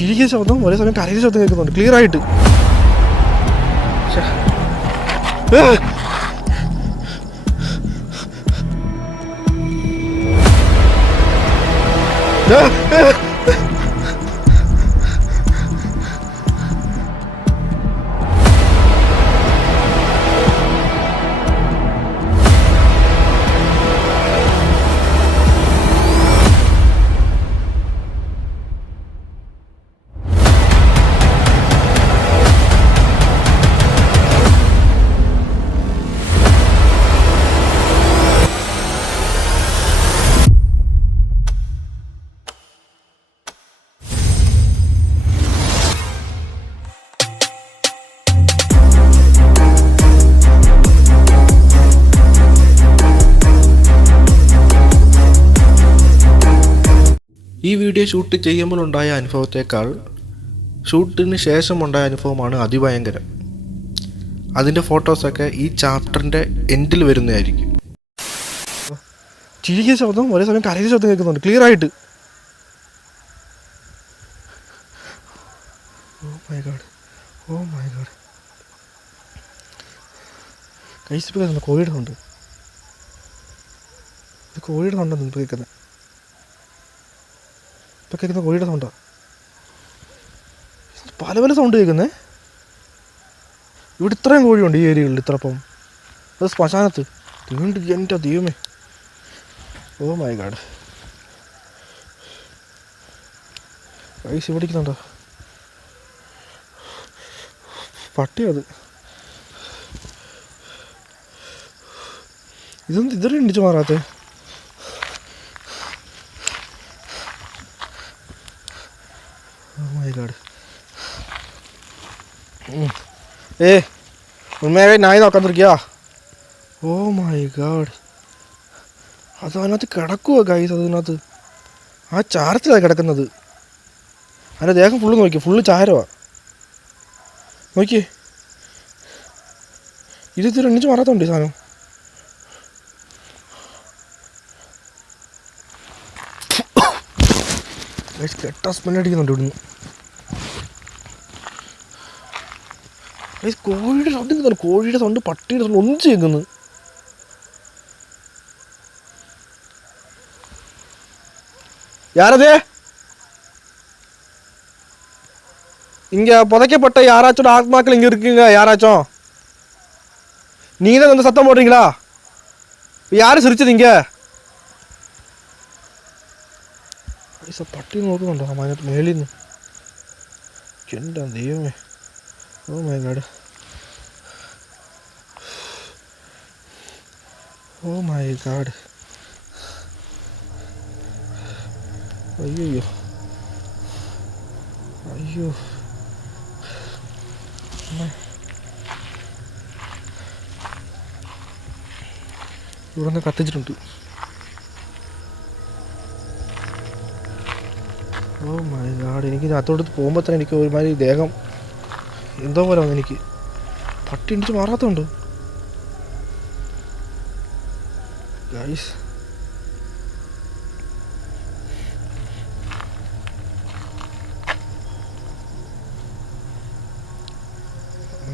ചിരിക്കുന്ന ശബ്ദം ഒരേ സമയം കരയുന്ന ശബ്ദം കേൾക്കുന്നുണ്ട് ക്ലിയർ ആയിട്ട്. ഈ വീഡിയോ ഷൂട്ട് ചെയ്യുമ്പോഴുണ്ടായ അനുഭവത്തേക്കാൾ ഷൂട്ടിന് ശേഷമുണ്ടായ അനുഭവമാണ് അതിഭയങ്കരം. അതിൻ്റെ ഫോട്ടോസൊക്കെ ഈ ചാപ്റ്ററിൻ്റെ എൻഡിൽ വരുന്നതായിരിക്കും. ചിരിക്കുന്ന ശബ്ദം ഒരേ സമയം കരയുന്ന ശബ്ദം കേൾക്കുന്നുണ്ട് ക്ലിയർ ആയിട്ട്. ഓ മൈ ഗോഡ് കഴിച്ചിപ്പോൾ കോഴിയുടെ സൗണ്ട്. ഇത് കോഴിയുടെ സൗണ്ടാണ് ഇപ്പോൾ കേൾക്കുന്നത്. ഇപ്പോൾ കേൾക്കുന്ന കോഴിയുടെ സൗണ്ടാണ്. പല പല സൗണ്ട് കേൾക്കുന്നേ. ഇവിടെ ഇത്രയും കോഴിയുണ്ട് ഈ ഏരിയകളിൽ ഇത്രപ്പം. അത് ശ്മശാനത്ത് വീണ്ടും എൻ്റെ ദൈവമേ. ഓ മൈ ഗാഡ് പൈസ ഇവിടെ ഇരിക്കുന്നുണ്ടോ? പട്ടി അത്. ഇതൊന്നും ഇതുവരെ ഇടിച്ചു മാറാത്തേ. ഉണ്മയായി നായി നോക്കാൻ തിരിക്കാ. ഓ മൈ ഗാഡ് അത് അതിനകത്ത് കിടക്കുവോ ഗൈസ്? അതിനകത്ത് ആ ചാരത്തിലാണ് കിടക്കുന്നത്. അതിൻ്റെ ദേഹം ഫുള്ള് നോക്കിയേ, ഫുള്ള് ചാരവാ. നോക്കിയേ ഇത് എണ്ണിച്ച് മാറാത്തോണ്ട് ഈ സാധനം. കെട്ടാ സ്മെല്ലടിക്കുന്നുണ്ട് ഇവിടുന്ന്. കോഴിയുടെ സൗണ്ട് കേൾക്കുന്നു, കോഴിയുടെ സൗണ്ട്, പട്ടിയുടെ സൗണ്ട് ഒന്നും കേൾക്കുന്നു. யாரது இங்க புதைக்கப்பட்ட யாராச்சோட ஆத்மாக்கள் இங்க இருக்குங்க? யாராச்சும் நீங்க தான் வந்து சத்தம் போடுறீங்களா? யாரு சிரிச்சது இங்க? പട്ടി നോക്കുന്നുണ്ടോ അതിനകത്ത് മേളിൽ നിന്ന്? എന്താ ദൈവമേ. Oh my god oh my god അയ്യോ അയ്യോ ഇവിടെ നിന്ന് കത്തിച്ചിട്ടുണ്ട്. ഓ മൈ ഗാഡ് എനിക്ക് അത്തോട്ട് പോകുമ്പോൾ തന്നെ എനിക്ക് ഒരുമാതിരി ദേഹം എന്തോ പോലെ വന്നു. എനിക്ക് പട്ടി ഇടിച്ച് മാറാത്തതുണ്ട് ഗൈസ്.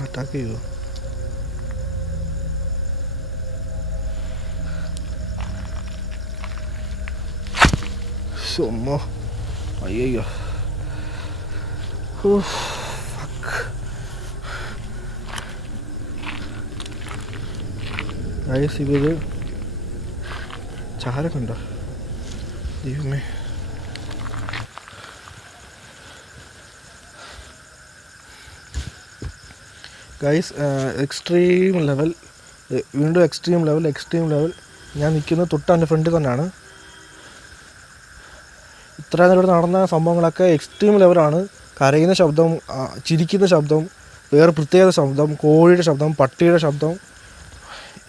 അറ്റാക്ക് ചെയ്യുമോ? അമ്മോ അയ്യോ ഗൈസ് ഇവര് ചാരൊക്കെ ഉണ്ടോ ദൈവമേ. ഗൈസ് എക്സ്ട്രീം ലെവൽ, വീണ്ടും എക്സ്ട്രീം ലെവൽ. ഞാൻ നിൽക്കുന്നത് തൊട്ട് എൻ്റെ ഫ്രണ്ടിൽ തന്നെയാണ്. ഇത്ര നേരം നടന്ന സംഭവങ്ങളൊക്കെ എക്സ്ട്രീം ലെവലാണ്. കരയുന്ന ശബ്ദം, ചിരിക്കുന്ന ശബ്ദം, വേറെ പ്രത്യേക ശബ്ദം, കോഴിയുടെ ശബ്ദം, പട്ടിയുടെ ശബ്ദം.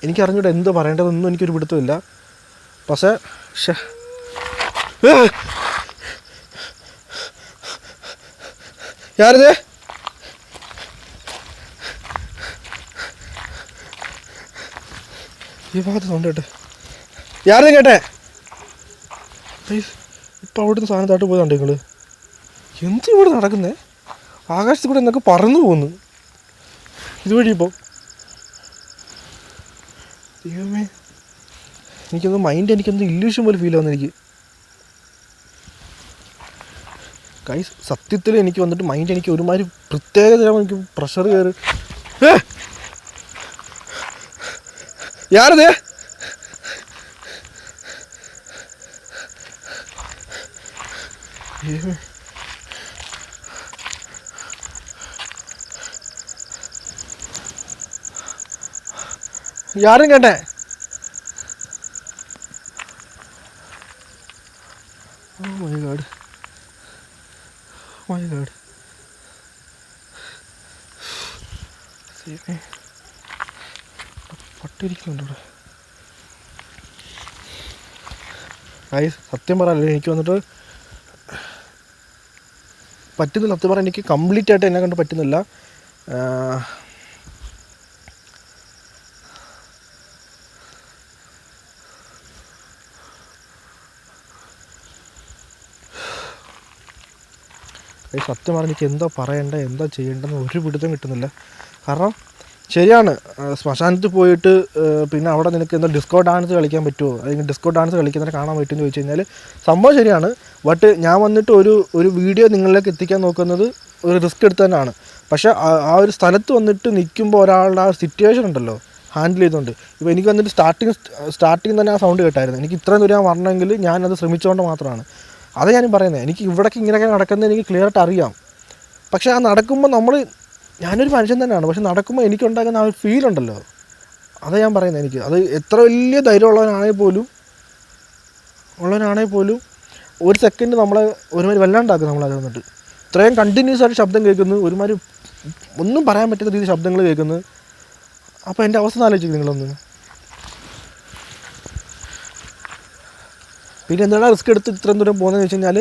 എനിക്കറിഞ്ഞൂടെ എന്ത് പറയേണ്ടതൊന്നും എനിക്കൊരു പിടുത്തമില്ല. പക്ഷേ യാരിത് ഈ ഭാഗത്ത് സൗണ്ട് കേട്ടെ. യാരും കേട്ടെ ഇപ്പം അവിടുന്ന് സാധനം താട്ട് പോയതുണ്ട് നിങ്ങൾ. എന്ത് ഇവിടെ നടക്കുന്നേ? ആകാശത്ത് കൂടെ എന്നൊക്കെ പറന്നു പോകുന്നു ഇതുവഴി. ഇപ്പോൾ ദൈവമേ, എനിക്കൊന്ന് മൈൻഡ് എനിക്കൊന്ന് ഇല്യൂഷൻ പോലെ ഫീൽ ആവുന്നു എനിക്ക്. ഗൈസ് സത്യത്തിൽ എനിക്ക് വന്നിട്ട് മൈൻഡ് എനിക്ക് ഒരുമാതിരി പ്രത്യേക തരം എനിക്ക് പ്രഷർ കയറി. യാരത്? யாரும் கேட்டேன். Oh my god. Oh my god. പട്ടിരിക്കുന്നുണ്ട് ഇവിടെ. ഗൈസ് സത്യം പറയാമല്ലോ, എനിക്ക് വന്നിട്ട് പറ്റുന്നില്ല. സത്യം പറയാൻ എനിക്ക് കംപ്ലീറ്റ് ആയിട്ട് എന്നെ കൊണ്ട് പറ്റുന്നില്ല. സത്യം പറഞ്ഞാൽ എനിക്ക് എന്താ പറയേണ്ടത് എന്താ ചെയ്യേണ്ടതെന്ന് ഒരു പിടുത്തം കിട്ടുന്നില്ല. കാരണം ശരിയാണ്, ശ്മശാനത്തിൽ പോയിട്ട് പിന്നെ അവിടെ നിനക്ക് എന്താ ഡിസ്കോ ഡാൻസ് കളിക്കാൻ പറ്റുമോ, അല്ലെങ്കിൽ ഡിസ്കോ ഡാൻസ് കളിക്കുന്നതിനെ കാണാൻ പറ്റുമെന്ന് ചോദിച്ചു കഴിഞ്ഞാൽ സംഭവം ശരിയാണ്. ബട്ട് ഞാൻ വന്നിട്ട് ഒരു വീഡിയോ നിങ്ങളിലേക്ക് എത്തിക്കാൻ നോക്കുന്നത് ഒരു റിസ്ക് എടുത്ത് തന്നെയാണ്. പക്ഷേ ആ ഒരു സ്ഥലത്ത് വന്നിട്ട് നിൽക്കുമ്പോൾ ഒരാളുടെ ആ സിറ്റുവേഷൻ ഉണ്ടല്ലോ ഹാൻഡിൽ ചെയ്തുകൊണ്ട്, ഇപ്പോൾ എനിക്ക് വന്നിട്ട് സ്റ്റാർട്ടിങ് തന്നെ ആ സൗണ്ട് കേട്ടായിരുന്നു. എനിക്ക് ഇത്രയും ദൂരം വരണമെങ്കിൽ ഞാനത് ശ്രമിച്ചുകൊണ്ട് മാത്രമാണ്. അത് ഞാനും പറയുന്നത്. എനിക്ക് ഇവിടേക്ക് ഇങ്ങനെയൊക്കെ നടക്കുന്നത് എനിക്ക് ക്ലിയർ ആയിട്ട് അറിയാം. പക്ഷേ ആ നടക്കുമ്പോൾ ഞാനൊരു മനുഷ്യൻ തന്നെയാണ്, പക്ഷെ നടക്കുമ്പോൾ എനിക്കുണ്ടാകുന്ന ആ ഒരു ഫീൽ ഉണ്ടല്ലോ, അതാണ് ഞാൻ പറയുന്നത്. എനിക്ക് അത് എത്ര വലിയ ധൈര്യമുള്ളവനാണെങ്കിൽ പോലും ഒരു സെക്കൻഡ് നമ്മളെ ഒരുമാതിരി വല്ലാണ്ടാക്കും നമ്മളത് വന്നിട്ട്. ഇത്രയും കണ്ടിന്യൂസ് ആയിട്ട് ശബ്ദം കേൾക്കുന്നു, ഒരുമാതിരി ഒന്നും പറയാൻ പറ്റുന്ന രീതിയിൽ ശബ്ദങ്ങൾ കേൾക്കുന്നു. അപ്പോൾ എൻ്റെ അവസ്ഥ ആലോചിക്കും നിങ്ങളൊന്ന്. പിന്നെ എന്താണ് റിസ്ക് എടുത്ത് ഇത്രയും ദൂരം പോകുന്നതെന്ന് വെച്ച് കഴിഞ്ഞാൽ,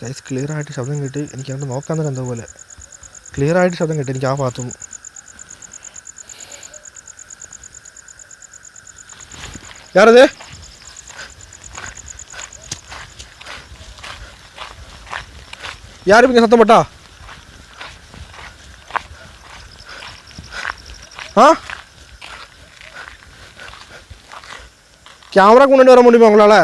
ഗൈസ് ക്ലിയറായിട്ട് ശബ്ദം കേട്ട് എനിക്ക് അങ്ങോട്ട് നോക്കാൻ തന്നെ എന്തോ പോലെ ക്ലിയറായിട്ട് ശബ്ദം കേട്ട് എനിക്ക് ആ ഭാഗത്തുനിന്ന്. യാരത്? யாரும் இங்கே சத்தம் போட்டா? கேமரா கொண்டு வர முடியுமா உங்களால்?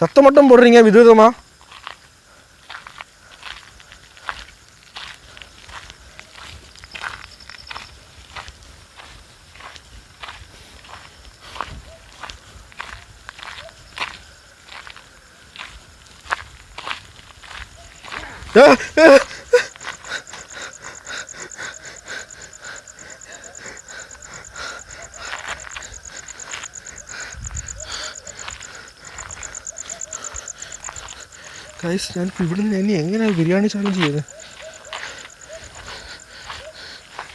சத்தம் மட்டும் போடுறீங்க விதவிதமா. ഗൈസ് ഞാനിപ്പോൾ ഇവിടെ നിന്ന് ഇനി എങ്ങനെയാണ് ബിരിയാണി ചാലഞ്ച് ചെയ്യുന്നത്?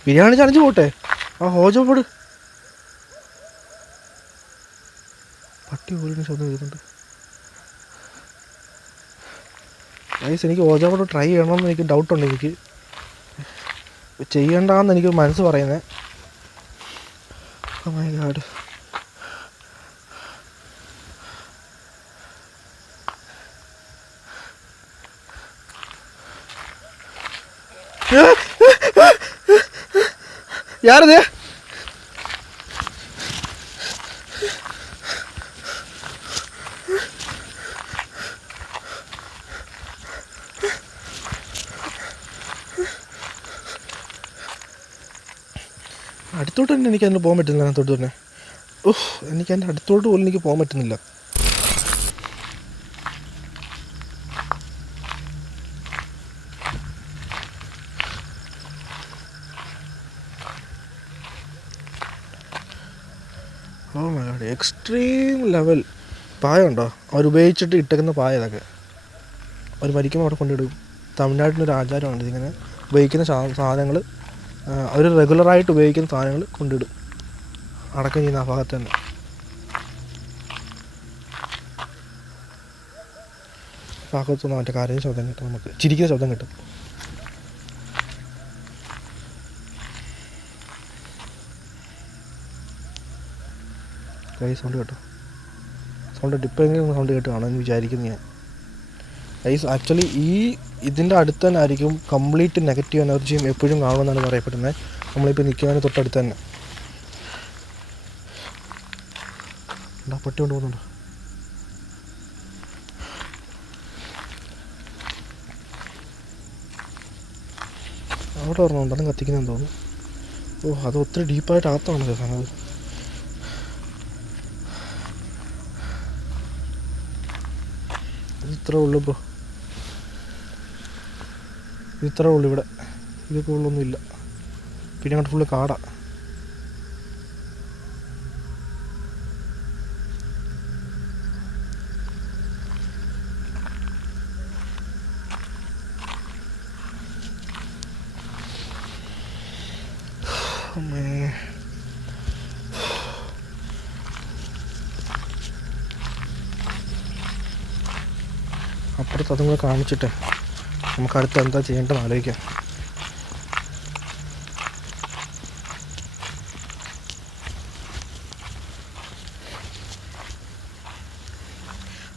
ബിരിയാണി ചാലഞ്ച് പോട്ടെ, ആ ഹോജോ പോട്. പട്ടി പോലും ശബ്ദം കേൾക്കുന്നുണ്ട്. ഗൈസ് എനിക്ക് ഹോജോ പോട് ട്രൈ ചെയ്യണമെന്ന് എനിക്ക് ഡൗട്ടുണ്ട്. എനിക്ക് ചെയ്യണ്ടെന്ന് എനിക്ക് മനസ്സ് പറയുന്നത്. Oh my god. யாரது? അടുത്തോട്ട് തന്നെ എനിക്ക് അതിന് പോകാൻ പറ്റുന്നില്ല. അതിനകത്തോട്ട് തന്നെ എനിക്ക് അതിൻ്റെ അടുത്തോട്ട് പോലും എനിക്ക് പോകാൻ പറ്റുന്നില്ല. Oh my god, extreme level പായ ഉണ്ടോ അവരുപയോഗിച്ചിട്ട് ഇട്ടേക്കുന്ന പായ. ഇതൊക്കെ അവർ മരിക്കുമ്പോൾ അവിടെ കൊണ്ടിടും. തമിഴ്നാട്ടിനൊരു ആചാരമാണ് ഇതിങ്ങനെ ഉപയോഗിക്കുന്ന സാധനങ്ങൾ, അവർ റെഗുലറായിട്ട് ഉപയോഗിക്കുന്ന സാധനങ്ങൾ കൊണ്ടിടും അടക്കം ചെയ്യുന്ന ആ ഭാഗത്ത് തന്നെ. ഭാഗത്തുനിന്ന് മറ്റേ കാര്യം ശബ്ദം കിട്ടും, നമുക്ക് ചിരിക്കുന്ന ശബ്ദം കിട്ടും. സൗണ്ട് കേട്ടോ, സൗണ്ട് ഡിപ്പെങ്കിലും സൗണ്ട് കേട്ട് കാണുമെന്ന് വിചാരിക്കുന്നു ഞാൻ. ആക്ച്വലി ഇതിൻ്റെ അടുത്ത് തന്നെ ആയിരിക്കും കംപ്ലീറ്റ് നെഗറ്റീവ് എനർജിയും എപ്പോഴും കാണുമെന്നാണ് പറയപ്പെടുന്നത്. നമ്മളിപ്പോൾ നിൽക്കുന്നതിന് തൊട്ടടുത്ത് തന്നെ. എന്താ പട്ടി കൊണ്ട് പോകുന്നുണ്ടോ? അവിടെ പറഞ്ഞുണ്ട്, അതും കത്തിക്കുന്നതെന്ന് തോന്നുന്നു. അത് ഒത്തിരി ഡീപ്പായിട്ട് അകത്താണ് കേൾക്കുന്നത്. ഇത്രേ ഉള്ളൂ ബ്രോ, ഇത്രേ ഉള്ളൂ ഇവിടെ. ഇതൊക്കെ ഉള്ളൊന്നുമില്ല. പിന്നെ അങ്ങോട്ട് ഫുള്ള് കാടാ. അപ്പുറത്ത് അതും കൂടെ കാണിച്ചിട്ട് നമുക്ക് അടുത്ത് എന്താ ചെയ്യേണ്ടതെന്ന് ആലോചിക്കാം.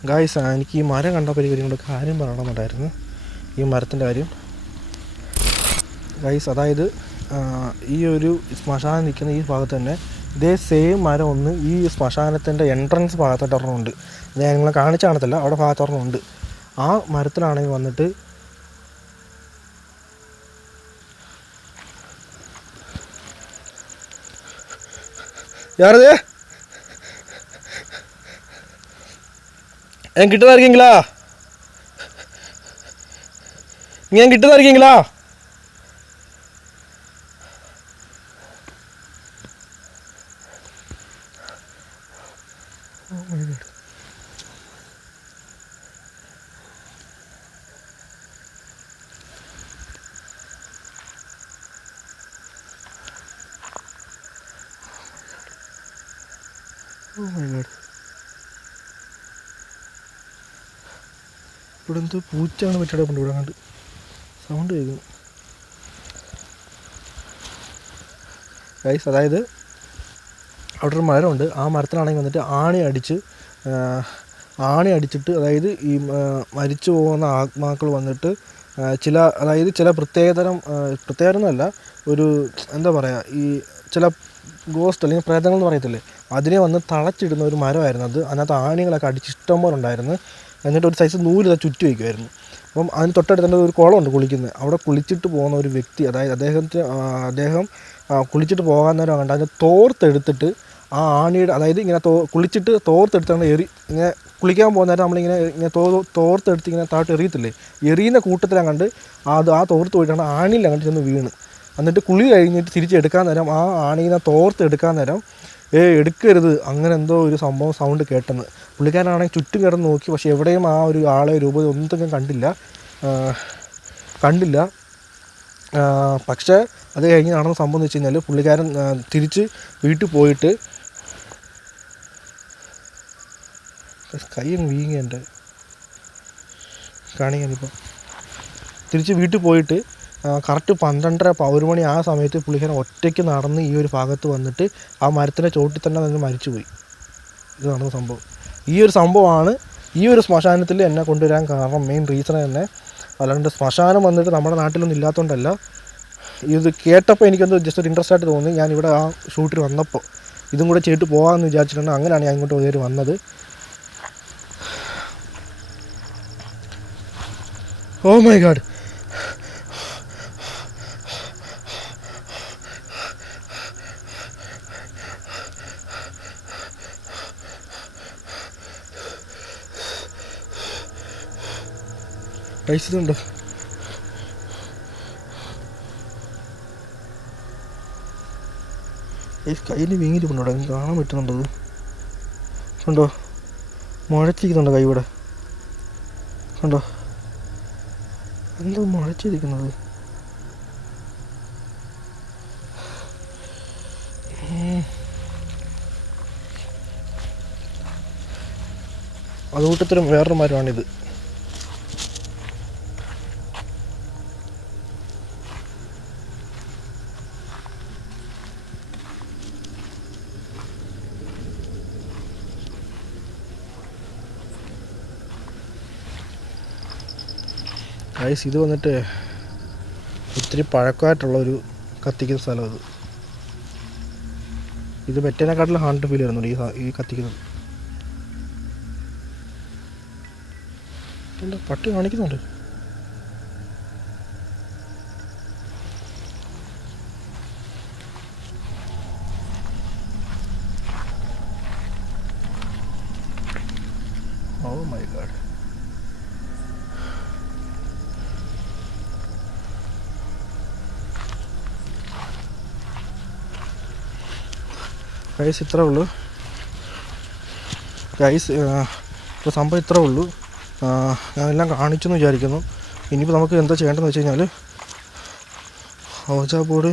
ഗായ്സ്, എനിക്ക് ഈ മരം കണ്ടപ്പോൾ ഒരു കാര്യം പറയണമെന്നുണ്ടായിരുന്നു. ഈ മരത്തിൻ്റെ കാര്യം ഗായ്സ്, അതായത് ഈ ഒരു ശ്മശാനം നിൽക്കുന്ന ഈ ഭാഗത്ത് തന്നെ ഇതേ സെയിം മരം ഒന്ന് ഈ ശ്മശാനത്തിൻ്റെ എൻട്രൻസ് ഭാഗത്തായിട്ട് ഒരെണ്ണമുണ്ട്. ഞാൻ നിങ്ങളെ കാണിച്ചു കാണത്തില്ല, അവിടെ ഭാഗത്ത് ഒരെണ്ണമുണ്ട്. ആ മരത്തിലാണെങ്കിൽ വന്നിട്ട് யாரது என் கிட்டதான் இருக்கீங்களா? நீங்க என் கிட்டதான் இருக்கீங்களா? Oh my God. Oh my God. ഇവിടെ എന്തോ പൂച്ചാണ് പറ്റിടപ്പുണ്ട്. ഇവിടെ കണ്ട് സൗണ്ട് കേൾക്കുന്നു ഗൈസ്. അതായത് അവിടെ ഒരു മരമുണ്ട്. ആ മരത്തിലാണെങ്കിൽ വന്നിട്ട് ആണി അടിച്ചിട്ട് അതായത് ഈ മരിച്ചു പോകുന്ന ആത്മാക്കൾ വന്നിട്ട് ചില പ്രത്യേകതരമല്ല, ഒരു എന്താ പറയുക, ഈ ചില ഗോസ്റ്റ് അല്ലെങ്കിൽ പ്രേതങ്ങൾ എന്ന് പറയത്തില്ലേ, അതിനെ വന്ന് തളച്ചിടുന്ന ഒരു മരമായിരുന്നു അത്. അതിനകത്ത് ആണികളൊക്കെ അടിച്ച് ഇഷ്ടം പോലെ ഉണ്ടായിരുന്നു. എന്നിട്ട് ഒരു സൈസ് നൂല് ചുറ്റി വയ്ക്കുമായിരുന്നു. അപ്പം അതിന് തൊട്ടടുത്ത് ഒരു കുളമുണ്ട് കുളിക്കുന്നത്. അവിടെ കുളിച്ചിട്ട് പോകുന്ന ഒരു വ്യക്തി, അതായത് അദ്ദേഹം കുളിച്ചിട്ട് പോകാൻ നേരം കണ്ട് അതിനെ തോർത്തെടുത്തിട്ട് ആ ആണിയുടെ, അതായത് ഇങ്ങനെ കുളിച്ചിട്ട് തോർത്തെടുത്താണ് ഇങ്ങനെ കുളിക്കാൻ പോകുന്ന നേരം നമ്മളിങ്ങനെ തോർത്തെടുത്ത് ഇങ്ങനെ താട്ട് എറിയത്തില്ലേ, എറിയുന്ന കൂട്ടത്തിലാണ് കണ്ട് ആ തോർത്ത് പോയിട്ടാണ് ആണിയിൽ അങ്ങോട്ട് ചെന്ന് വീണ്. എന്നിട്ട് കുളി കഴിഞ്ഞിട്ട് തിരിച്ചെടുക്കാൻ നേരം ആ ആണിനെ തോർത്തെടുക്കാൻ നേരം എടുക്കരുത് അങ്ങനെ എന്തോ ഒരു സംഭവം സൗണ്ട് കേട്ടെന്ന്. പുള്ളിക്കാരനാണെങ്കിൽ ചുറ്റും കിടന്ന് നോക്കി, പക്ഷെ എവിടെയും ആ ഒരു ആളെ രൂപം ഒന്നും കണ്ടില്ല. പക്ഷേ അത് കഴിഞ്ഞ് നടന്ന സംഭവം എന്ന് വെച്ച് കഴിഞ്ഞാൽ പുള്ളിക്കാരൻ തിരിച്ച് വീട്ടിൽ പോയിട്ട് കൈ വീങ്ങി എൻ്റെ കാണിക്കാനിപ്പോൾ തിരിച്ച് വീട്ടിൽ പോയിട്ട് കറക്റ്റ് 12:30 മണി ആ സമയത്ത് പുള്ളിക്കാരൻ ഒറ്റയ്ക്ക് നടന്ന് ഈ ഒരു ഭാഗത്ത് വന്നിട്ട് ആ മരത്തിൻ്റെ ചോട്ടിൽ തന്നെ നിന്ന് മരിച്ചുപോയി. ഇത് നടന്ന സംഭവം. ഈ ഒരു സംഭവമാണ് ഈ ഒരു ശ്മശാനത്തിൽ എന്നെ കൊണ്ടുവരാൻ കാരണം, മെയിൻ റീസൺ തന്നെ. അല്ലാണ്ട് ശ്മശാനം വന്നിട്ട് നമ്മുടെ നാട്ടിലൊന്നും ഇല്ലാത്തതുകൊണ്ടല്ല. ഇത് കേട്ടപ്പോൾ എനിക്കെന്തോ ജസ്റ്റ് ഒരു ഇൻട്രസ്റ്റ് ആയിട്ട് തോന്നി. ഞാനിവിടെ ആ ഷൂട്ടിൽ വന്നപ്പോൾ ഇതും കൂടെ ചെയ്തിട്ട് പോകാമെന്ന് വിചാരിച്ചിട്ടുണ്ട്. അങ്ങനെയാണ് ഞാൻ ഇങ്ങോട്ട് കയറി വന്നത്. Oh my God. കഴിച്ചതുണ്ടോ? ഈ കയ്യിൽ വീങ്ങിയിട്ടുണ്ടോ? കാണാൻ പറ്റുന്നുണ്ടോ? കണ്ടോ, മുഴച്ചിരിക്കുന്നുണ്ടോ കൈ ഇവിടെ? കണ്ടോ, എന്തോ മുഴച്ചിരിക്കുന്നത്. അതുകൂട്ടത്തിലും വേറൊരു മരമാണിത്. ഗൈസ് ഇത് വന്നിട്ട് ഒത്തിരി പഴക്കമായിട്ടുള്ളൊരു കത്തിക്കുന്ന സ്ഥലം അത്. ഇത് മറ്റേനെക്കാട്ടിലും ഹാൻഡ് ഫീൽ ചെയ്യുന്നുണ്ട് ഈ കത്തിക്കുന്നത്. എന്താ പട്ടി കാണിക്കുന്നുണ്ട്. Oh my god. ഗൈസ് ഇത്രേ ഉള്ളൂ ഗൈസ്. ഇപ്പോൾ സംഭവം ഇത്രേ ഉള്ളൂ. ഞാനെല്ലാം കാണിച്ചെന്ന് വിചാരിക്കുന്നു. ഇനിയിപ്പോൾ നമുക്ക് എന്താ ചെയ്യേണ്ടതെന്ന് വെച്ച് കഴിഞ്ഞാൽ ഹോജ ബോർഡ്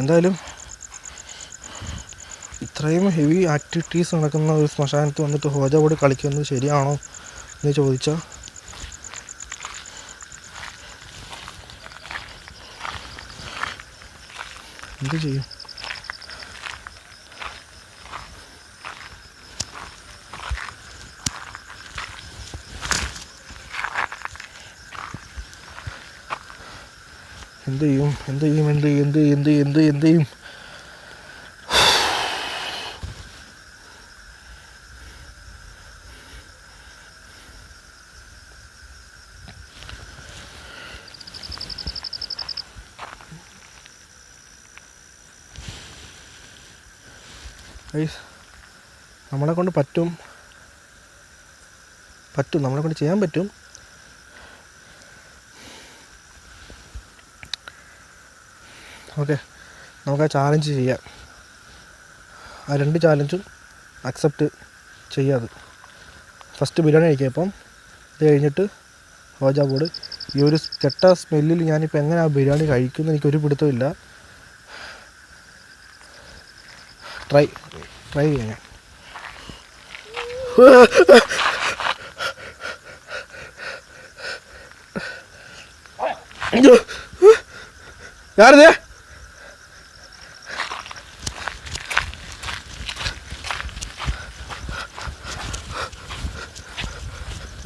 എന്തായാലും ഇത്രയും ഹെവി ആക്ടിവിറ്റീസ് നടക്കുന്ന ഒരു ശ്മശാനത്ത് വന്നിട്ട് ഹോജ ബോർഡ് കളിക്കുന്നത് ശരിയാണോ എന്ന് ചോദിച്ചാൽ എന്ത് ചെയ്യും? എന്ത് ചെയ്യും? എന്ത് ചെയ്യും? എന്ത് ചെയ്യും? എന്ത് ചെയ്യും? എന്ത് ചെയ്യും? എന്ത് ചെയ്യും? എന്ത് ചെയ്യും? നമ്മളെ കൊണ്ട് പറ്റും, നമ്മളെ കൊണ്ട് ചെയ്യാൻ പറ്റും. ഓക്കെ, നമുക്ക് ആ ചാലഞ്ച് ചെയ്യാം. ആ 2 ചാലഞ്ചും അക്സെപ്റ്റ് ചെയ്യാതെ ഫസ്റ്റ് ബിരിയാണി കഴിക്കാം. ഇപ്പം ഇത് കഴിഞ്ഞിട്ട് ഹോജ ബോർഡ്. ഈ ഒരു ചെട്ട സ്മെല്ലിൽ ഞാനിപ്പോൾ എങ്ങനെ ആ ബിരിയാണി കഴിക്കുമെന്ന് എനിക്കൊരു പിടുത്തമില്ല. ട്രൈ ചെയ്യാം ഞാൻ. யாருது?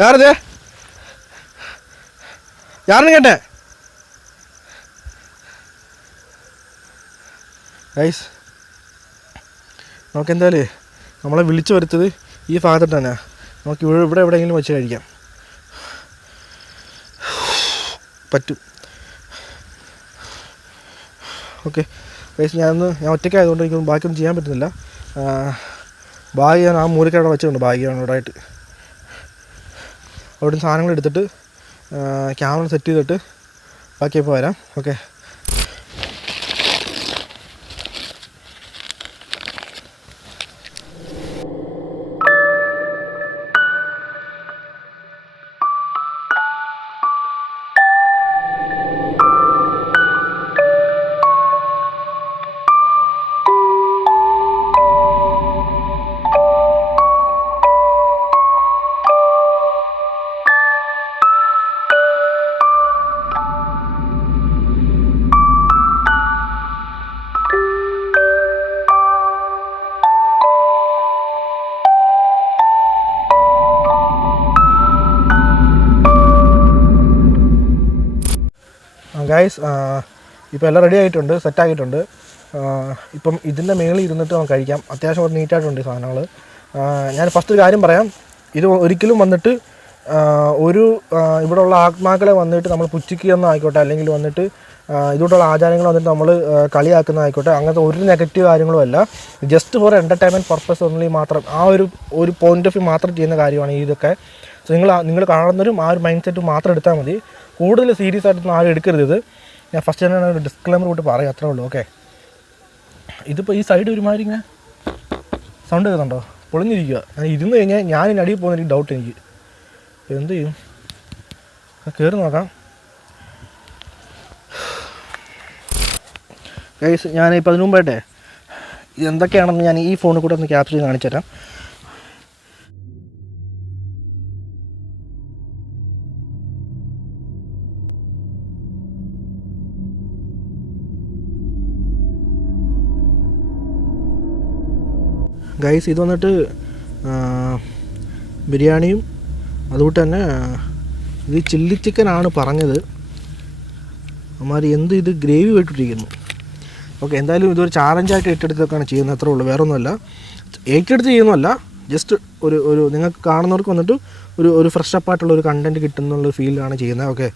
யாருது? யாருன்னு கேட்டேன். ഗൈസ് നമുക്കെന്തായാലും നമ്മളെ വിളിച്ചു വരുത്തത് ഈ ഭാഗത്തോട്ട് തന്നെ. നമുക്ക് ഇവിടെ എവിടെയെങ്കിലും വെച്ച് കഴിക്കാം. പറ്റും. ഓക്കെ ഗൈസ്, ഞാൻ ഒറ്റയ്ക്കായതുകൊണ്ട് എനിക്കൊന്നും ബാക്കിയൊന്നും ചെയ്യാൻ പറ്റുന്നില്ല. ബാഗ് ഞാൻ ആ മൂലക്കവിടെ വെച്ചിട്ടുണ്ട്. ബാഗാണ് ഇവിടെ ആയിട്ട്. അവിടെ സാധനങ്ങൾ എടുത്തിട്ട് ക്യാമറ സെറ്റ് ചെയ്തിട്ട് ബാക്കിയപ്പോൾ വരാം. ഓക്കെ. ഗൈസ് ഇപ്പോൾ എല്ലാം റെഡി ആയിട്ടുണ്ട്, സെറ്റാക്കിയിട്ടുണ്ട്. ഇപ്പം ഇതിൻ്റെ മേളിൽ ഇരുന്നിട്ട് നമുക്ക് കഴിക്കാം. അത്യാവശ്യം ഒരു നീറ്റായിട്ടുണ്ട് ഈ സാധനങ്ങൾ. ഞാൻ ഫസ്റ്റ് ഒരു കാര്യം പറയാം. ഇത് ഒരിക്കലും വന്നിട്ട് ഇവിടെയുള്ള ആത്മാക്കളെ വന്നിട്ട് നമ്മൾ പുച്ഛിക്കുകയെന്നോ ആയിക്കോട്ടെ, അല്ലെങ്കിൽ വന്നിട്ട് ഇതുകൊണ്ടുള്ള ആചാരങ്ങൾ വന്നിട്ട് നമ്മൾ കളിയാക്കുന്നതായിക്കോട്ടെ, അങ്ങനത്തെ ഒരു നെഗറ്റീവ് കാര്യങ്ങളും അല്ല. Just for entertainment purpose only മാത്രം, ആ ഒരു പോയിൻ്റ് ഓഫ് വ്യൂ മാത്രം ചെയ്യുന്ന കാര്യമാണ് ഇതൊക്കെ. സോ നിങ്ങൾ കാണുന്നവരും ആ ഒരു മൈൻഡ് സെറ്റ് മാത്രം എടുത്താൽ മതി. കൂടുതൽ സീരിയസ് ആയിട്ടൊന്നും ആരും എടുക്കരുത്. ഇത് ഞാൻ ഫസ്റ്റ് തന്നെ ഒരു ഡിസ്ക്ലെയിമർ കൂട്ടി പറയാം, അത്രേ ഉള്ളൂ. ഓക്കെ. ഇതിപ്പോൾ ഈ സൈഡ് ഒരുമാതിരി ഇങ്ങനെ സൗണ്ട് കേൾക്കുന്നുണ്ടോ? പൊളിഞ്ഞിരിക്കുക. ഞാൻ ഇരുന്ന് കഴിഞ്ഞാൽ ഞാൻ അടിയിൽ പോകുന്ന എനിക്ക് ഡൗട്ട് എനിക്ക്. എന്ത് ചെയ്യും? കയറി നോക്കാം. ഗൈസ്, ഞാനിപ്പോൾ അതിന് മുമ്പായിട്ടേ ഇതെന്തൊക്കെയാണെന്ന് ഞാൻ ഈ ഫോണിൽ കൂടെ ഒന്ന് ക്യാപ്ചർ ചെയ്ത് കാണിച്ചു തരാം. ഗൈസ്, ഇത് വന്നിട്ട് ബിരിയാണിയും അതുകൊണ്ട് തന്നെ ഇത് ചില്ലി ചിക്കനാണ് പറഞ്ഞത്. അമ്മാതിരി ഇത് ഗ്രേവി പോയിട്ടിരിക്കുന്നു. ഓക്കെ, എന്തായാലും ഇതൊരു ചാലഞ്ചായിട്ട് ഏറ്റെടുത്തൊക്കെയാണ് ചെയ്യുന്നത്, അത്രേ ഉള്ളൂ, വേറെ ഒന്നുമല്ല. ഏറ്റെടുത്ത് ചെയ്യുന്നതല്ല, ജസ്റ്റ് ഒരു നിങ്ങൾക്ക് കാണുന്നവർക്ക് വന്നിട്ട് ഒരു ഫ്രഷ് അപ്പായിട്ടുള്ള ഒരു കണ്ടൻറ്റ് കിട്ടുന്നുള്ളൊരു ഫീലാണ് ചെയ്യുന്നത്. ഓക്കെ,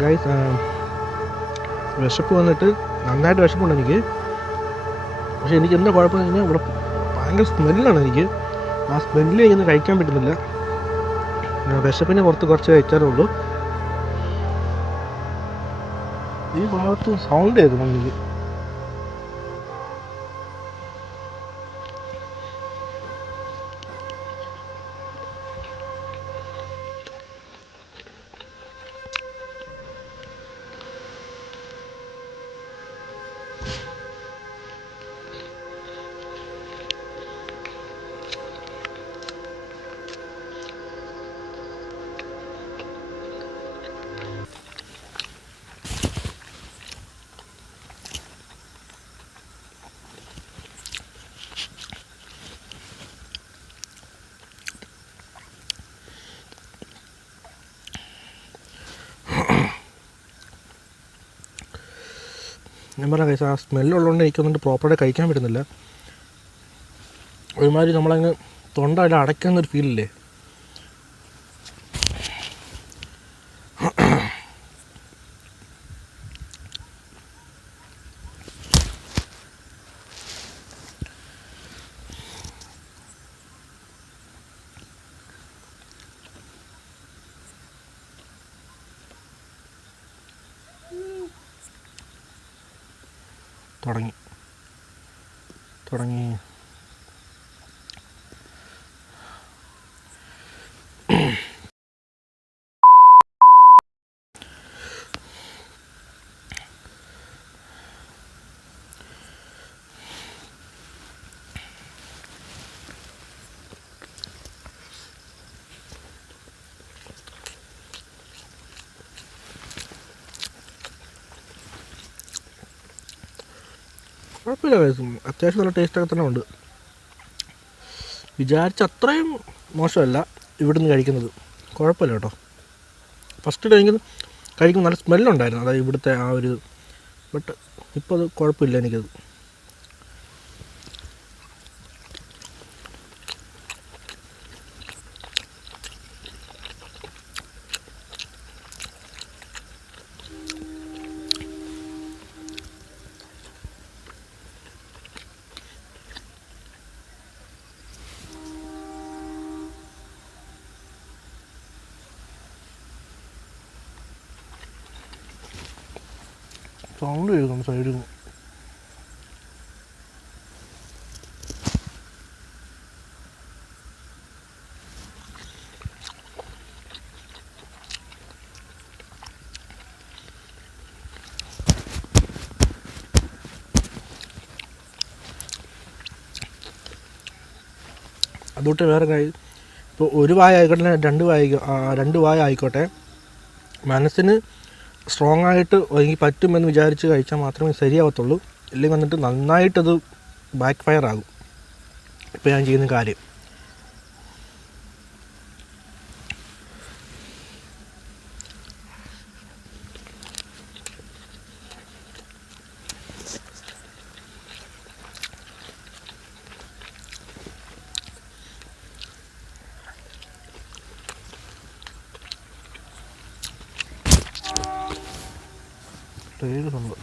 ഗൈസ്, വിശപ്പ് വന്നിട്ട് നന്നായിട്ട് വിശപ്പുണ്ട് എനിക്ക്. പക്ഷേ എനിക്ക് എന്താ കുഴപ്പമെന്ന് വെച്ച് കഴിഞ്ഞാൽ ഇവിടെ ഭയങ്കര സ്മെല്ലാണ് എനിക്ക്. ആ സ്മെല്ലിൽ എനിക്കൊന്നും കഴിക്കാൻ പറ്റുന്നില്ല. വിശപ്പിന് കുറച്ച് കഴിച്ചാലേ ഉള്ളൂ. ഈ ഭാഗത്ത് സൗണ്ട് കേൾക്കണം എനിക്ക്. ഞാൻ പറഞ്ഞ കഴിച്ചാൽ ആ സ്മെല്ലുള്ളതുകൊണ്ട് എനിക്കൊന്നിട്ട് പ്രോപ്പറായിട്ട് കഴിക്കാൻ പറ്റുന്നില്ല. ഒരുമാതിരി നമ്മളങ്ങ് തൊണ്ടയിൽ അടയ്ക്കുന്നൊരു ഫീലില്ലേ. തുടങ്ങി കുഴപ്പമില്ല കഴിച്ചും, അത്യാവശ്യം നല്ല ടേസ്റ്റൊക്കെ തന്നെ ഉണ്ട്. വിചാരിച്ച അത്രയും മോശമല്ല ഇവിടുന്ന് കഴിക്കുന്നത്, കുഴപ്പമില്ല കേട്ടോ. ഫസ്റ്റ് ടൈം കഴിക്കുമ്പോൾ നല്ല സ്മെല്ലുണ്ടായിരുന്നു, അതായത് ഇവിടുത്തെ ആ ഒരു, ബട്ട് ഇപ്പോൾ അത് കുഴപ്പമില്ല എനിക്കത്. സൗണ്ട് കേൾക്കണം സൈഡിൽ നിന്ന്. അതുകൊണ്ട് വേറെ കാര്യം, ഇപ്പോൾ ഒരു വായ ആയിക്കോട്ടെ രണ്ട് വായ ആയിക്കോട്ടെ, മനസ്സിന് സ്ട്രോങ് ആയിട്ട് എനിക്ക് പറ്റുമെന്ന് വിചാരിച്ച് കഴിച്ചാൽ മാത്രമേ ശരിയാവത്തുള്ളൂ. ഇല്ലെങ്കിൽ വന്നിട്ട് നന്നായിട്ടത് ബാക്ക് ഫയർ ആകും ഇപ്പോൾ ഞാൻ ചെയ്യുന്ന കാര്യം. പേര് സംഭവം.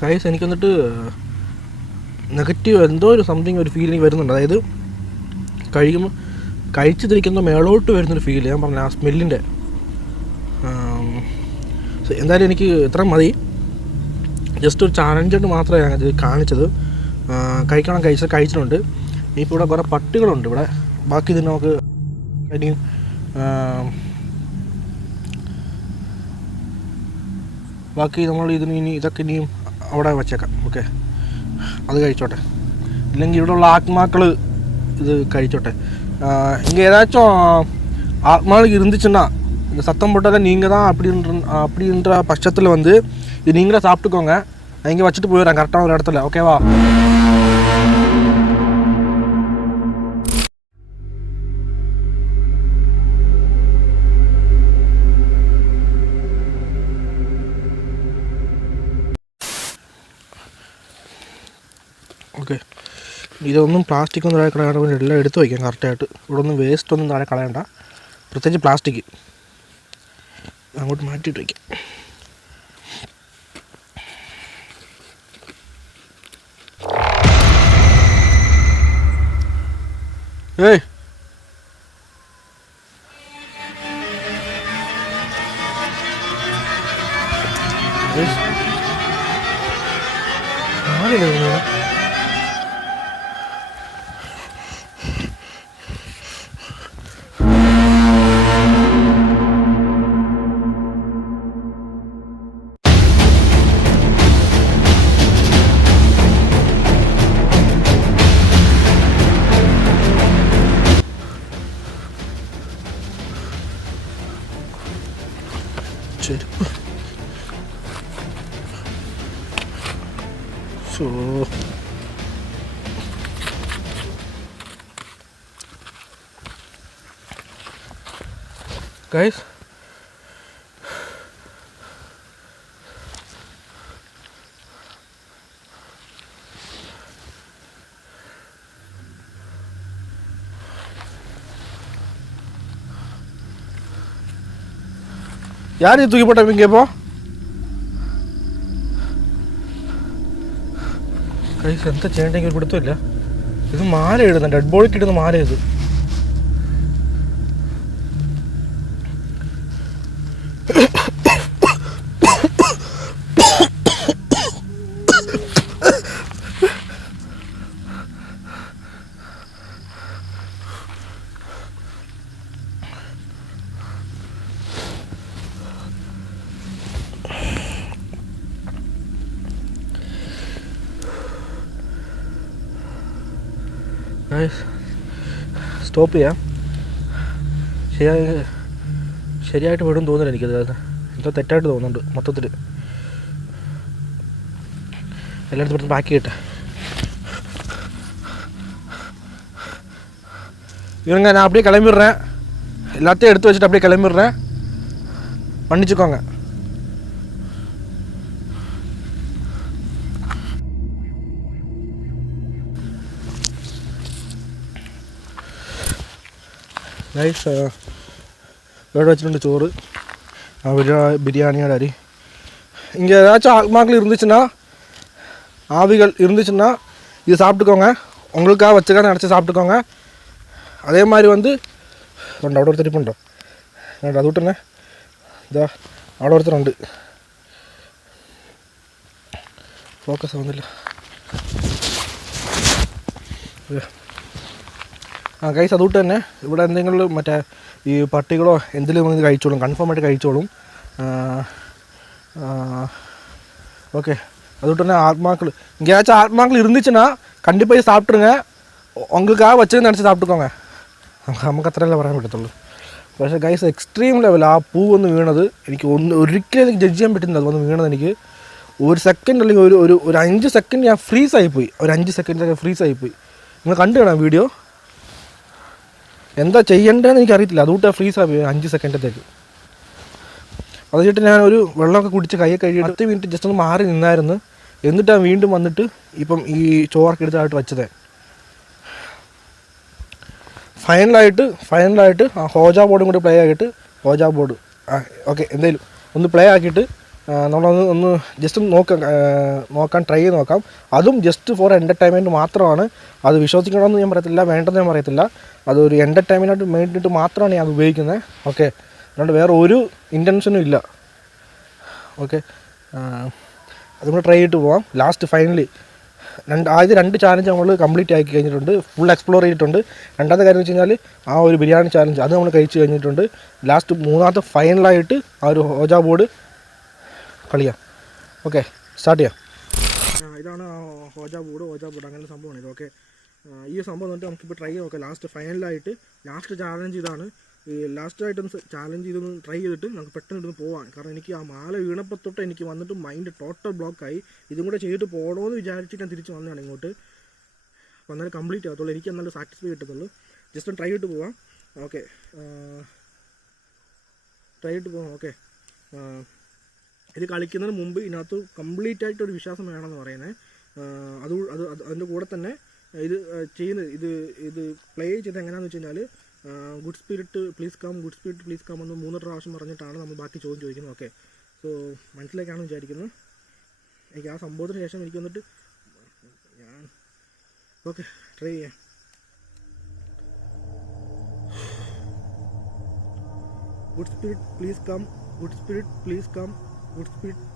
ഗൈസ് എനിക്ക് വന്നിട്ട് നെഗറ്റീവ് എന്തോ ഒരു സംതിങ് ഒരു ഫീലിംഗ് വരുന്നുണ്ട്. അതായത് കഴിക്കുമ്പോൾ കഴിച്ചു തിരിക്കുന്ന മേളോട്ട് വരുന്നൊരു ഫീൽ. ഞാൻ പറഞ്ഞ ആ സ്മെല്ലിൻ്റെ. എന്തായാലും എനിക്ക് ഇത്ര മതി. ജസ്റ്റ് ഒരു ചാലഞ്ചായിട്ട് മാത്രമേ ഞാനത് കാണിച്ചത്. കഴിച്ചിട്ടുണ്ട്. ഇപ്പോൾ ഇവിടെ കുറേ പട്ടികളുണ്ട് ഇവിടെ. ബാക്കി ഇതിന് നമുക്ക് ഇനിയും ബാക്കി നമ്മൾ ഇതൊക്കെ ഇനിയും അവിടെ വച്ചേക്കാം. ഓക്കെ, അത് കഴിച്ചോട്ടെ. ഇല്ലെങ്കിൽ ഇവിടെയുള്ള ആത്മാക്കൾ ഇത് കഴിച്ചോട്ടെ. இங்கே ஏதாச்சும் ஆத்மாவுக்கு இருந்துச்சுன்னா இந்த சத்தம் போட்டால் நீங்கள் தான் அப்படின்ற பட்சத்தில் வந்து இது நீங்களே சாப்பிட்டுக்கோங்க. நான் இங்கே வச்சுட்டு போயிடுறேன் கரெக்டான ஒரு இடத்துல. ஓகேவா? ഓക്കെ, ഇതൊന്നും പ്ലാസ്റ്റിക് ഒന്നും താഴെ കളയാണ്ട് വേണ്ടി എല്ലാം എടുത്ത് വയ്ക്കാം കറക്റ്റായിട്ട്. ഇവിടെ ഒന്നും വേസ്റ്റ് ഒന്നും താഴെ കളയണ്ട, പ്രത്യേകിച്ച് പ്ലാസ്റ്റിക് അങ്ങോട്ട് മാറ്റിയിട്ട് വയ്ക്കാം. ഏയ് ആരില്ല. ചെരുപ്പ് ഗൈസ്, யார் இது தூக்கி போட்டவங்க இப்போ? കൈസ് എന്താ ചെയ്യേണ്ടെങ്കിൽ ഒരു പിടുത്തമില്ല. ഇത് മാല ഇടുന്ന ഡെഡ് ബോഡിക്ക് ഇടുന്ന മാല ഇത്. സ്റ്റോപ്പ് ചെയ്യാം. ശരിയായിട്ട് വിടും തോന്നുന്നില്ല എനിക്കത്. എന്തോ തെറ്റായിട്ട് തോന്നുന്നുണ്ട് മൊത്തത്തിൽ. എല്ലായിടത്തും ഇവിടുന്ന് പാക്ക് ചെയ്യട്ടെ. இவங்க நான் அப்படியே கிளம்பிடுறேன். எல்லாத்தையும் எடுத்து வச்சுட்டு அப்படியே கிளம்பிடுறேன். மன்னிச்சுக்கோங்க. നൈസ്. ഇവിടെ வச்சுட்டு ചോറ്, பிரியாணியோட அரி. இங்கே ஏதாச்சும் ஆத்மாக்கள் இருந்துச்சுன்னா, ஆவிகள் இருந்துச்சுன்னா இது சாப்பிட்டுக்கோங்க. உங்களுக்காக வச்சுக்கான நினச்சி சாப்பிட்டுக்கோங்க. അതേ മാതിരി വന്ന് ഉണ്ട്. അവിടെ ഒരുത്തർ ഇപ്പുണ്ടോ? വേണ്ട, അതുകൊണ്ട് തന്നെ ഇതാ അവിടെ ഒരുത്തരുണ്ട്. ഫോക്കസ് ആവുന്നില്ല. ആ ഗൈസ്, അതുകൊണ്ട് തന്നെ ഇവിടെ എന്തെങ്കിലും മറ്റേ ഈ പട്ടികളോ എന്തെങ്കിലും ഇത് കഴിച്ചോളും, കൺഫേം ആയിട്ട് കഴിച്ചോളും. ഓക്കെ, அதுவிட்டு என்ன ஆத்மாக்கள் எங்கேயாச்சும் ஆத்மாக்கள் இருந்துச்சுன்னா கண்டிப்பாக சாப்பிட்ருங்க. உங்களுக்காக வச்சு நினச்சி சாப்பிட்டுக்கோங்க. നമുക്ക് അത്രയല്ലേ പറയാൻ പറ്റത്തുള്ളൂ. പക്ഷേ ഗൈസ് എക്സ്ട്രീം ലെവൽ ആ പൂ വന്ന് വീണത് എനിക്ക് ഒരിക്കലും എനിക്ക് ജഡ്ജ് ചെയ്യാൻ പറ്റുന്നില്ല. അത് വന്ന് വീണത് എനിക്ക് ഒരു സെക്കൻഡ് അല്ലെങ്കിൽ ഒരു 5 സെക്കൻഡ് ഞാൻ ഫ്രീസായിപ്പോയി. ഒരു 5 സെക്കൻഡൊക്കെ ഫ്രീസായിപ്പോയി. നിങ്ങൾ കണ്ടു കാണാം വീഡിയോ. എന്താ ചെയ്യേണ്ടതെന്ന് എനിക്കറിയത്തില്ല. അതുകൊണ്ട് ഫ്രീസായി പോയി 5 സെക്കൻഡത്തേക്ക്. അത് വെച്ചിട്ട് ഞാൻ ഒരു വെള്ളമൊക്കെ കുടിച്ച് കൈ കഴുകിയിട്ട് 10 മിനിറ്റ് ജസ്റ്റ് ഒന്ന് മാറി നിന്നായിരുന്നു. എന്നിട്ടാണ് വീണ്ടും വന്നിട്ട് ഇപ്പം ഈ ചോറൊക്കെ എടുത്തായിട്ട് വെച്ചത്. ഫൈനലായിട്ട് ഹോജ ബോർഡും കൂടി പ്ലേ ആക്കിയിട്ട് ഹോജ ബോർഡ് ഓക്കെ എന്തായാലും ഒന്ന് പ്ലേ ആക്കിയിട്ട് നമ്മളൊന്ന് ജസ്റ്റ് നോക്കാൻ ട്രൈ ചെയ്ത് നോക്കാം. അതും ജസ്റ്റ് ഫോർ എൻ്റർടൈൻമെൻറ്റ് മാത്രമാണ്. അത് വിശ്വസിക്കണമെന്ന് ഞാൻ പറയത്തില്ല, വേണ്ടെന്ന് ഞാൻ പറയത്തില്ല. അതൊരു എൻ്റർടൈൻമെൻറ്റായിട്ട് വേണ്ടിയിട്ട് മാത്രമാണ് ഞാൻ അത് ഉപയോഗിക്കുന്നത്. ഓക്കെ, അതുകൊണ്ട് വേറെ ഒരു ഇൻറ്റൻഷനും ഇല്ല. ഓക്കെ, അതും കൂടെ ട്രൈ ചെയ്തിട്ട് പോവാം. ലാസ്റ്റ് ഫൈനലി ആദ്യം 2 ചാലഞ്ച് നമ്മൾ കംപ്ലീറ്റ് ആക്കി കഴിഞ്ഞിട്ടുണ്ട്, ഫുൾ എക്സ്പ്ലോർ ചെയ്തിട്ടുണ്ട്. രണ്ടാമത്തെ കാര്യം എന്ന് വെച്ച് കഴിഞ്ഞാൽ ആ ഒരു ബിരിയാണി ചാലഞ്ച് അത് നമ്മൾ കഴിച്ച് കഴിഞ്ഞിട്ടുണ്ട്. ലാസ്റ്റ് മൂന്നാമത്തെ ഫൈനലായിട്ട് ആ ഒരു ഹോജ ബോർഡ് കളിയാം. ഓക്കെ, സ്റ്റാർട്ട് ചെയ്യാം. ഇതാണ് ഹോജ ബോർഡ് അങ്ങനെ സംഭവമാണ് ഇത്. ഓക്കെ, ഈ സംഭവം വന്നിട്ട് നമുക്കിപ്പോൾ ട്രൈ ചെയ്ത് നോക്കാം. ലാസ്റ്റ് ചാലഞ്ച് ഇതാണ്. ഈ ലാസ്റ്റായിട്ടൊന്ന് ചാലഞ്ച് ചെയ്തൊന്ന് ട്രൈ ചെയ്തിട്ട് നമുക്ക് പെട്ടെന്ന് ഇട്ടൊന്ന് പോകാം. കാരണം എനിക്ക് ആ മാല വീണപ്പോൾ തൊട്ട് എനിക്ക് വന്നിട്ട് മൈൻഡ് ടോട്ടൽ ബ്ലോക്കായി. ഇതും കൂടെ ചെയ്തിട്ട് പോകണമെന്ന് വിചാരിച്ചിട്ട് ഞാൻ തിരിച്ച് വന്നതാണ് ഇങ്ങോട്ട്. അപ്പോൾ എന്നാലും കംപ്ലീറ്റ് ആകത്തുള്ളൂ, എനിക്ക് എന്നാലും സാറ്റിസ്ഫൈ കിട്ടത്തുള്ളൂ. ജസ്റ്റ് ഒന്ന് ട്രൈ ചെയ്തിട്ട് പോവാം. ഓക്കെ, ട്രൈ ചെയ്തിട്ട് പോകാം. ഓക്കെ, ഇത് കളിക്കുന്നതിന് മുമ്പ് ഇതിനകത്ത് കംപ്ലീറ്റ് ആയിട്ടൊരു വിശ്വാസം വേണമെന്ന് പറയുന്നത്. അതിൻ്റെ കൂടെ തന്നെ ഇത് പ്ലേ ചെയ്ത് എങ്ങനെയാണെന്ന് വെച്ച് കഴിഞ്ഞാൽ ഗുഡ് സ്പിരിറ്റ് പ്ലീസ് കം എന്ന് 3 പ്രാവശ്യം പറഞ്ഞിട്ടാണ് നമ്മൾ ബാക്കി ചോദ്യം ചോദിക്കുന്നത്. ഓക്കെ, സോ മനസ്സിലേക്കാണെന്ന് വിചാരിക്കുന്നു. എനിക്ക് ആ സംഭവത്തിന് ശേഷം എനിക്ക് വന്നിട്ട് ഓക്കെ ട്രൈ ചെയ്യാം. Good spirit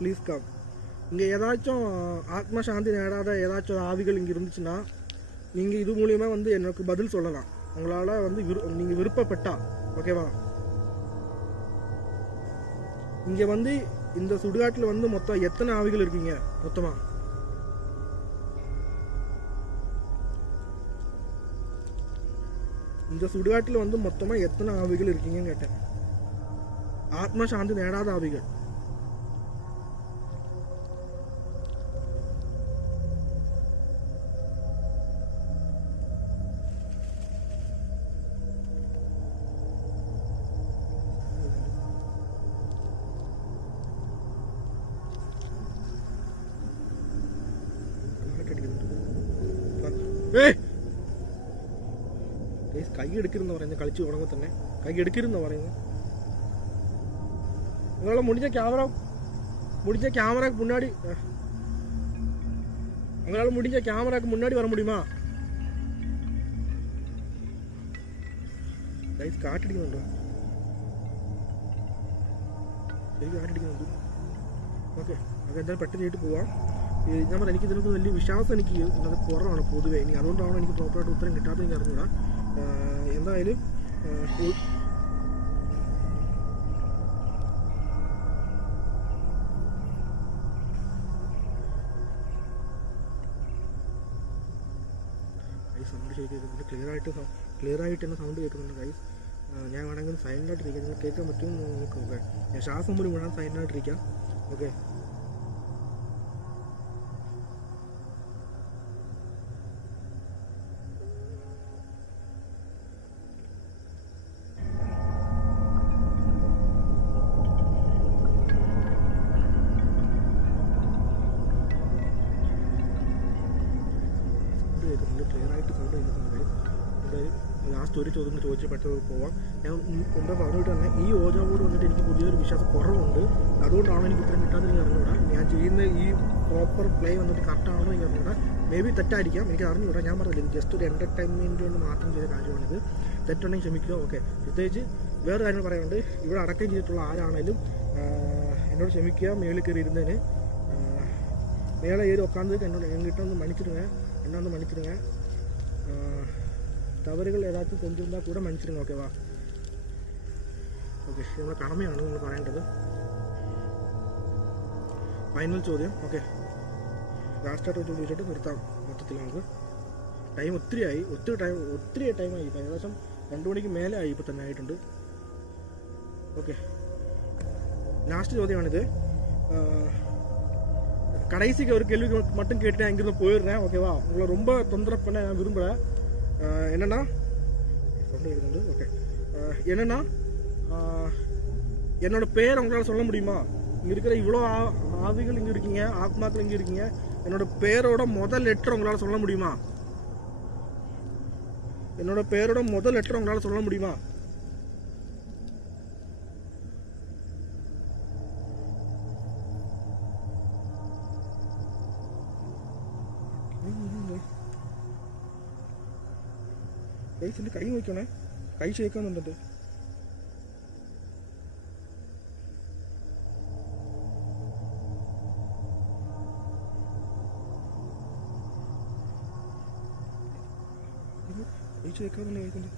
please come. இங்கே ஏதாச்சும் ஆத்மசாந்தி நேடாத ஏதாச்சும் ஆவிகள் இங்கே இருந்துச்சுன்னா நீங்கள் இது மூலியமா வந்து எனக்கு பதில் சொல்லலாம். உங்களால் வந்து நீங்கள் விருப்பப்பட்டா ஓகேவா. இங்கே வந்து இந்த சுடுகாட்டில் வந்து மொத்தம் எத்தனை ஆவிகள் இருக்கீங்க மொத்தமாக? இந்த சுடுகாட்டில் வந்து மொத்தமாக எத்தனை ஆவிகள் இருக்கீங்கன்னு கேட்டேன். ஆத்மசாந்தி நேடாத ஆவிகள். കൈ എടുക്കരുതെന്ന് പറയുന്നത് കളിച്ച് തുടങ്ങുമ്പോൾ തന്നെ കൈ എടുക്കരുതെന്ന് പറയുന്നത്. നിങ്ങളെ முடிஞ்ச கேமராக்கு முன்னாடி உங்களால் முடிஞ்ச கேமராக்கு முன்னாடி வர முடியுமா? ഗൈസ് കാറ്റടിക്കുന്നുണ്ടോ? ശരിക്കും കാറ്റടിക്കുന്നുണ്ട്. ഓക്കെ, അത് എന്തായാലും പെട്ടെന്ന് ചെയ്തിട്ട് പോവാം. ഞാൻ പറയാം, എനിക്ക് ഇതിനകത്ത് വലിയ വിശ്വാസം എനിക്ക് അത് കുറവാണ് പൊതുവെ. ഇനി അതുകൊണ്ടാണ് എനിക്ക് പ്രോപ്പറായിട്ട് ഉത്തരം കിട്ടാത്തത് എനിക്ക് അറിഞ്ഞൂടാ. എന്തായാലും സൗണ്ട് ശരി കേൾക്കുന്നുണ്ട്, ക്ലിയർ ആയിട്ട് തന്നെ സൗണ്ട് കേൾക്കുന്നുണ്ട് ഗൈസ്. ഞാൻ വേണമെങ്കിൽ സൈലൻ്റായിട്ടിരിക്കാം, നിങ്ങൾ കേൾക്കാൻ പറ്റുമെന്ന് നോക്കാം. ഓക്കെ, ഞാൻ ശ്വാസം പോലും വേണം സൈലൻ്റായിട്ടിരിക്കാം. ഓക്കെ, ക്ലിയറായിട്ട് സൗണ്ട് കേൾക്കുന്നുണ്ട്. എന്തായാലും ലാസ്റ്റ് ഒരു ചോദ്യം ചോദിച്ച് പെട്ടെന്ന് പോവാം. ഞാൻ മുമ്പേ പറഞ്ഞിട്ട് തന്നെ ഈ ഹോജ ബോർഡ് വന്നിട്ട് എനിക്ക് പുതിയൊരു വിശ്വാസം കുറവുണ്ട്. അതുകൊണ്ടാണ് എനിക്ക് ഉത്തരം കിട്ടാതെ എനിക്ക് അറിഞ്ഞൂടാ. ഞാൻ ചെയ്യുന്ന ഈ പ്രോപ്പർ പ്ലേ വന്നിട്ട് കറക്റ്റാണോ എനിക്ക് അറിഞ്ഞൂടാ. മേ ബി തെറ്റായിരിക്കാം, എനിക്ക് അറിഞ്ഞൂടാ. ഞാൻ പറഞ്ഞില്ല, ജസ്റ്റ് ഒരു എൻ്റർടൈൻമെൻറ്റ് കൊണ്ട് മാത്രം ചെയ്ത കാര്യമാണിത്. തെറ്റുണ്ടെങ്കിൽ ക്ഷമിക്കുക. ഓക്കെ, പ്രത്യേകിച്ച് വേറെ കാര്യം പറയാനുണ്ട്. ഇവിടെ അടക്കം ചെയ്തിട്ടുള്ള ആരാണേലും എന്നോട് ക്ഷമിക്കുക. മേളിൽ കയറി ഇരുന്നതിന് மேலே ஏறி உட்காந்து என்கிட்ட வந்து மன்னிச்சிடுங்க, என்ன வந்து மன்னிச்சிடுங்க. தவறுகள் ஏதாச்சும் செஞ்சுருந்தால் கூட மன்னிச்சிடுங்க. ஓகேவா? ഓക്കെ, നമ്മുടെ കടമയാണ് നിങ്ങൾ പറയേണ്ടത്. ഫൈനൽ ചോദ്യം. ഓക്കെ, ലാസ്റ്റായിട്ട് ചോദിച്ചിട്ട് നിർത്താം മൊത്തത്തിൽ നമുക്ക്. ടൈം ഒത്തിരി ടൈമായി. ഇപ്പം ഏകദേശം 2 മണിക്ക് മേലെ ആയി ഇപ്പോൾ തന്നെ ആയിട്ടുണ്ട്. ഓക്കെ, லாஸ்ட் ചോദ്യമാണിത്. கடைசிக்கு ஒரு கேள்வி மட்டும் கேட்டு நான் இங்கிருந்து போயிடுறேன். ஓகேவா? உங்களை ரொம்ப தொந்தரவு பண்ண நான் விரும்புகிறேன். என்னென்னா ஓகே, என்னென்னா என்னோட பேர் உங்களால் சொல்ல முடியுமா? இங்கே இருக்கிற இவ்வளோ ஆவிகள் இங்கே இருக்கீங்க, ஆத்மாக்கள் இங்கே இருக்கீங்க. என்னோட பேரோட முதல் லெட்டர் உங்களால் சொல்ல முடியுமா? என்னோட பேரோட முதல் லெட்டர் உங்களால் சொல்ல முடியுமா? കൈ നോക്കണേ, കൈ ഷേക്കാന്നുണ്ട്. കൈ ഷേക്കാന്നുണ്ട് കഴിക്കണ്ട്.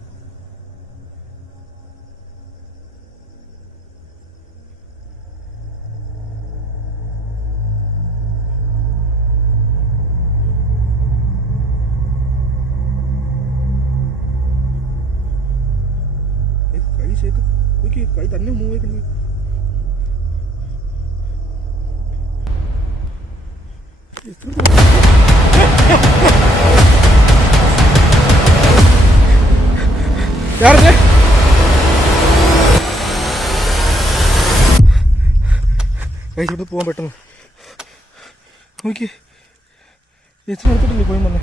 കൈ തന്നെ മൂവ് ആയിക്കണേ. കഴിച്ചോട്ട് പോവാൻ പെട്ടെന്ന് നോക്കി. എത്ര അടുത്തിട്ടില്ലേ പോയി വന്നേ.